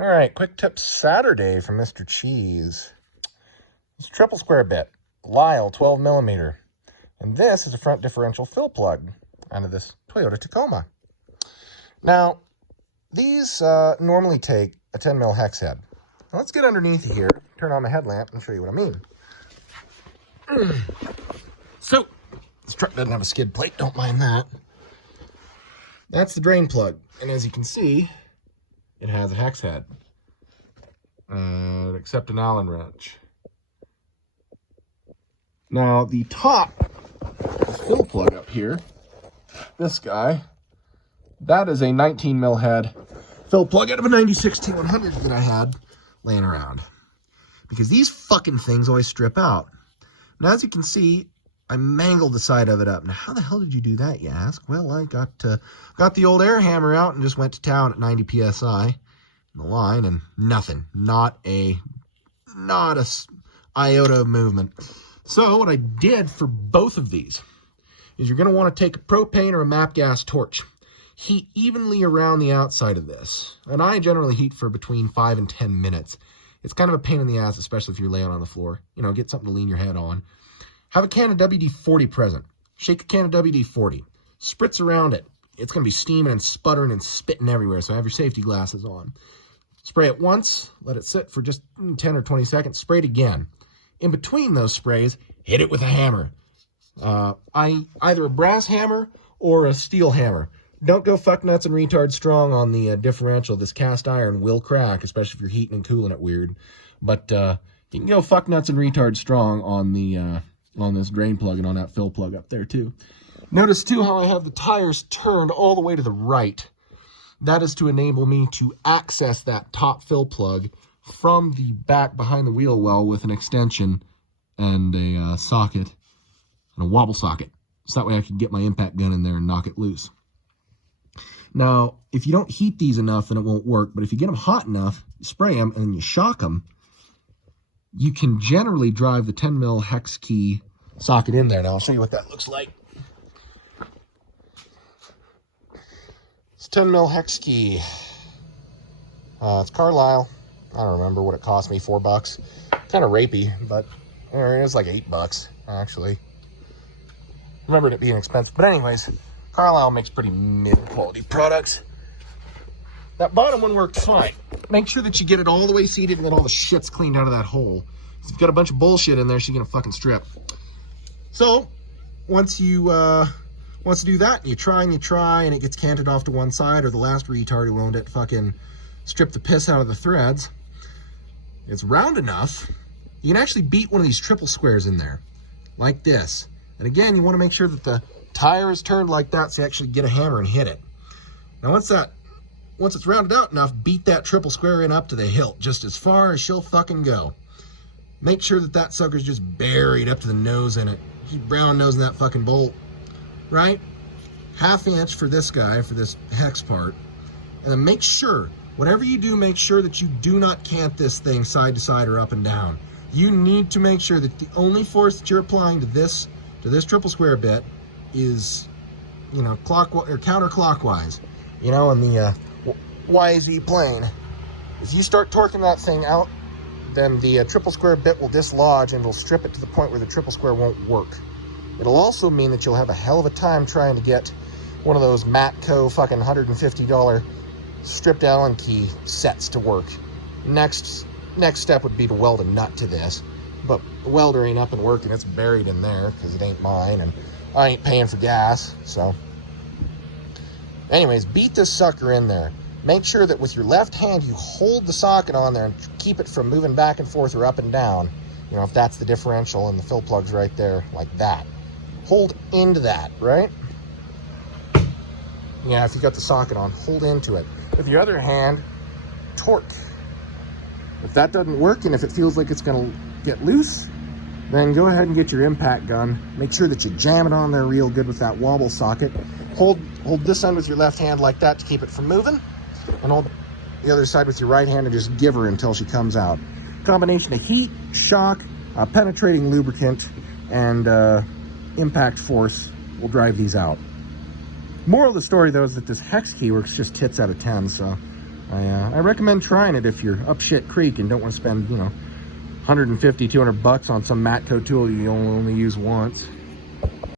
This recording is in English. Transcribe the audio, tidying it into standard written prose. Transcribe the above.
All right, quick tip Saturday from Mr. Cheese. It's a triple square bit, Lyle 12 millimeter. And this is a front differential fill plug out of this Toyota Tacoma. Now, these normally take a 10 mil hex head. Now, let's get underneath here, turn on my headlamp, and show you what I mean. So, this truck doesn't have a skid plate, don't mind that. That's the drain plug, and as you can see, it has a hex head, except an Allen wrench. Now, the top fill plug up here, this guy, that is a 19 mil head fill plug out of a 96 T100 that I had laying around. Because these fucking things always strip out. Now, as you can see, I mangled the side of it up. Now, how the hell did you do that, you ask? Well, I got the old air hammer out and just went to town at 90 PSI in the line, and nothing. Not a iota of movement. So what I did for both of these is you're going to want to take a propane or a MAP gas torch. Heat evenly around the outside of this. And I generally heat for between 5 and 10 minutes. It's kind of a pain in the ass, especially if you're laying on the floor. You know, get something to lean your head on. Have a can of WD-40 present. Shake a can of WD-40. Spritz around it. It's going to be steaming and sputtering and spitting everywhere, so have your safety glasses on. Spray it once. Let it sit for just 10 or 20 seconds. Spray it again. In between those sprays, hit it with a hammer. Either a brass hammer or a steel hammer. Don't go fuck nuts and retard strong on the differential. This cast iron will crack, especially if you're heating and cooling it weird. But you can go fuck nuts and retard strong on the on this drain plug and on that fill plug up there too. Notice too how I have the tires turned all the way to the right. That is to enable me to access that top fill plug from the back behind the wheel well with an extension and a socket and a wobble socket. So that way I can get my impact gun in there and knock it loose. Now, if you don't heat these enough, then it won't work. But if you get them hot enough, you spray them and then you shock them, you can generally drive the 10 mil hex key socket in there. Now, I'll show you what that looks like. It's 10 mil hex key. It's Carlisle. I don't remember what it cost me, $4. Kind of rapey, but it's like $8, actually. Remembered it being expensive. But anyways, Carlisle makes pretty mid-quality products. That bottom one worked fine. Make sure that you get it all the way seated and then all the shit's cleaned out of that hole. If you've got a bunch of bullshit in there, she's gonna fucking strip. So, once you do that, you try, and it gets canted off to one side, or the last retard who owned it fucking stripped the piss out of the threads. It's round enough, you can actually beat one of these triple squares in there, like this. And again, you wanna make sure that the tire is turned like that so you actually get a hammer and hit it. Now once it's rounded out enough, beat that triple square in up to the hilt, just as far as she'll fucking go. Make sure that that sucker's just buried up to the nose in it. She's brown nosing that fucking bolt, right? 1/2 inch for this guy, for this hex part. And then make sure, whatever you do, make sure that you do not cant this thing side to side or up and down. You need to make sure that the only force that you're applying to this triple square bit is, you know, clockwise or counterclockwise, you know, in the YZ plane. If you start torquing that thing out, then the triple square bit will dislodge and it'll strip it to the point where the triple square won't work. It'll also mean that you'll have a hell of a time trying to get one of those Matco fucking $150 stripped Allen key sets to work. Next step would be to weld a nut to this, but the welder ain't up and working. It's buried in there because it ain't mine, and I ain't paying for gas. So anyways, beat this sucker in there. Make sure that with your left hand you hold the socket on there and keep it from moving back and forth or up and down. You know, if that's the differential and the fill plug's right there, like that. Hold into that, right? Yeah, if you got the socket on, hold into it. With your other hand, torque. If that doesn't work and if it feels like it's gonna get loose, then go ahead and get your impact gun. Make sure that you jam it on there real good with that wobble socket. Hold this end with your left hand like that to keep it from moving, and hold the other side with your right hand and just give her until she comes out. Combination of heat, shock, penetrating lubricant, and impact force will drive these out. Moral of the story, though, is that this hex key works just tits out of 10, so I recommend trying it if you're up shit creek and don't want to spend, you know, 150, 200 bucks on some Matco tool you only use once.